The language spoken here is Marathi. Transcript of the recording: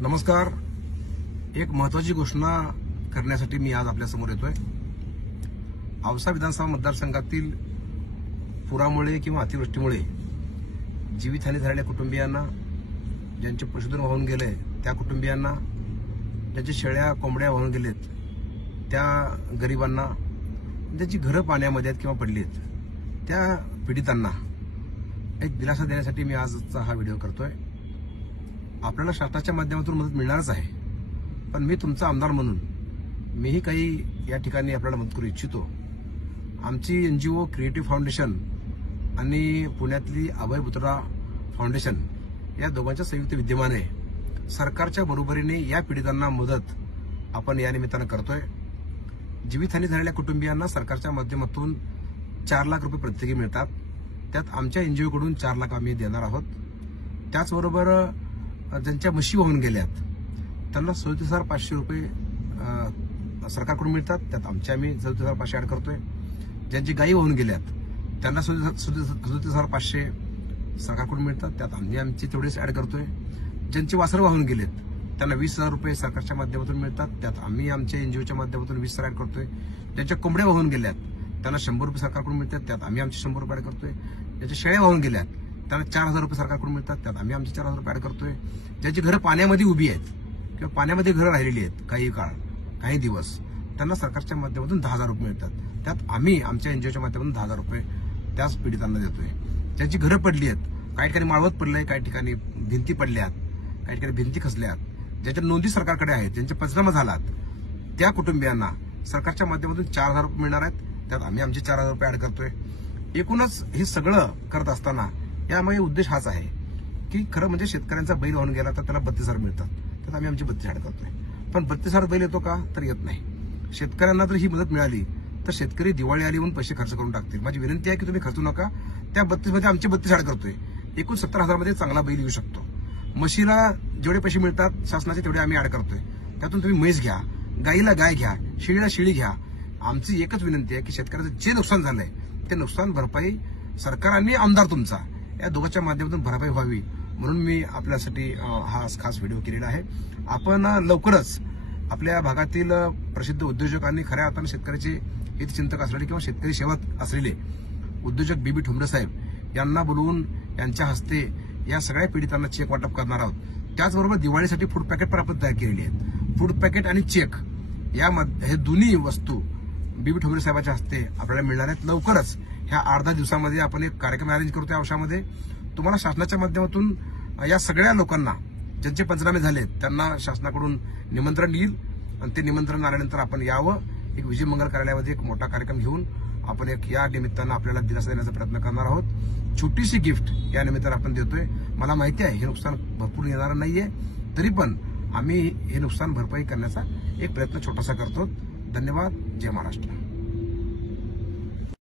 नमस्कार. एक महत्वाची घोषणा करण्यासाठी मी आज आपल्यासमोर येतोय. औसा विधानसभा मतदारसंघातील पुरामुळे किंवा अतिवृष्टीमुळे जीवितहानी झालेल्या कुटुंबियांना, ज्यांचे पशुधन वाहून गेले त्या कुटुंबियांना, ज्यांच्या शेळ्या कोंबड्या वाहून गेलेत त्या गरिबांना, ज्यांची घरं पाण्यामध्ये आहेत किंवा पडली आहेत त्या पीडितांना एक दिलासा देण्यासाठी मी आजचा हा व्हिडिओ करतोय. आपल्याला शासनाच्या माध्यमातून मदत मिळणारच आहे, पण मी तुमचा आमदार म्हणून मीही काही या ठिकाणी आपल्याला मदत करू इच्छितो. आमची एनजीओ क्रिएटिव्ह फाउंडेशन आणि पुण्यातली अभय बुत्रा फाउंडेशन या दोघांच्या संयुक्त विद्यमाने सरकारच्या बरोबरीने या पीडितांना मदत आपण या निमित्तानं करतोय. जीवितहानी झालेल्या कुटुंबियांना सरकारच्या माध्यमातून 4 लाख रुपये प्रत्येकी मिळतात. त्यात आमच्या एनजीओकडून 4 लाख आम्ही देणार आहोत. त्याचबरोबर ज्यांच्या म्हशी वाहून गेल्यात त्यांना 37,500 रुपये सरकारकडून मिळतात. त्यात आम्ही 37,500 ऍड करतोय. ज्यांची गायी वाहून गेल्यात त्यांना 37,500 सरकारकडून मिळतात. त्यात आमचे तेवढेच ऍड करतोय. ज्यांचे वासरं वाहून गेलेत त्यांना 20,000 रुपये सरकारच्या माध्यमातून मिळतात. त्यात आम्ही आमच्या एनजीओच्या माध्यमातून 20,000 ऍड करतोय. ज्यांच्या कोंबड्या वाहून गेल्यात त्यांना 100 रुपये सरकारकडून मिळतात. त्यात आम्ही आमचे 100 रुपये ऍड करतोय. ज्यांच्या शेळ्या वाहून गेल्यात त्यांना 4,000 रुपये सरकारकडून मिळतात. त्यात आम्ही आमचे 4,000 रुपये ऍड करतोय. ज्यांची घरं पाण्यामध्ये उभी आहेत किंवा पाण्यामध्ये घरं राहिलेली आहेत काही काळ, काही दिवस, त्यांना सरकारच्या माध्यमातून 10,000 रुपये मिळतात. त्यात आम्ही आमच्या एनजीओच्या माध्यमातून 10,000 रुपये त्याच पीडितांना देतोय. ज्यांची घरं पडली आहेत, काही ठिकाणी माळवत पडलंय, काही ठिकाणी भिंती पडल्यात, काही ठिकाणी भिंती खचल्यात, ज्यांच्या नोंदी सरकारकडे आहेत, ज्यांचे पंचनामा झालात त्या कुटुंबियांना सरकारच्या माध्यमातून 4,000 रुपये मिळणार आहेत. त्यात आम्ही आमचे 4,000 रुपये ऍड करतोय. एकूणच हे सगळं करत असताना यामागे उद्देश हाच आहे की खरं म्हणजे शेतकऱ्यांचा बैल वाहून गेला तर त्याला 32,000 मिळतात. त्यात आम्ही आमची 32 ऍड करतोय. पण 32,000 बैल येतो का तर येत नाही. शेतकऱ्यांना जर ही मदत मिळाली तर शेतकरी दिवाळी आली म्हणून पैसे खर्च करून टाकतील. माझी विनंती आहे की तुम्ही खर्चू नका. त्या 32 मध्ये आमचे 32 ऍड करतोय. एकूण 70,000 मध्ये चांगला बैल येऊ शकतो. म्हशीला जेवढे पैसे मिळतात शासनाचे तेवढे आम्ही ऍड करतोय. त्यातून तुम्ही म्हैस घ्या, गाईला गाय घ्या, शेळीला शेळी घ्या. आमची एकच विनंती आहे की शेतकऱ्याचं जे नुकसान झालंय ते नुकसान भरपाई सरकार आणि आमदार तुमचा या दोघांच्या माध्यमातून भरपाई व्हावी म्हणून मी आपल्यासाठी हा खास व्हिडिओ केलेला आहे. आपण लवकरच आपल्या भागातील प्रसिद्ध उद्योजक आणि खऱ्या अर्थाने शेतकऱ्याचे हितचिंतक असलेले किंवा शेतकरी सेवक असलेले उद्योजक बीबी ठोंबरे साहेब यांना बोलवून यांच्या हस्ते या सगळ्या पीडितांना चेक वाटप करणार आहोत. त्याचबरोबर दिवाळीसाठी फूड पॅकेट पण आपण तयार केलेली आहेत. फूड पॅकेट आणि चेक हे दोन्ही वस्तू बीबी ठोंबरे साहेबांच्या हस्ते आपल्याला मिळणार आहेत. लवकरच ह्या 8-10 दिवसामध्ये आपण एक कार्यक्रम अरेंज करतोय. औषधामध्ये तुम्हाला शासनाच्या माध्यमातून या सगळ्या लोकांना ज्यांचे पंचनामे झाले त्यांना शासनाकडून निमंत्रण येईल आणि ते निमंत्रण आल्यानंतर आपण यावं. एक विजय मंगल कार्यालयामध्ये एक मोठा कार्यक्रम घेऊन आपण एक या निमित्तानं आपल्याला दिलासा देण्याचा प्रयत्न करणार आहोत. छोटीशी गिफ्ट या निमित्तानं आपण देतोय. मला माहिती आहे हे नुकसान भरपूर येणार नाहीये, तरी पण आम्ही हे नुकसान भरपाई करण्याचा एक प्रयत्न छोटासा करतो. धन्यवाद. जय महाराष्ट्र.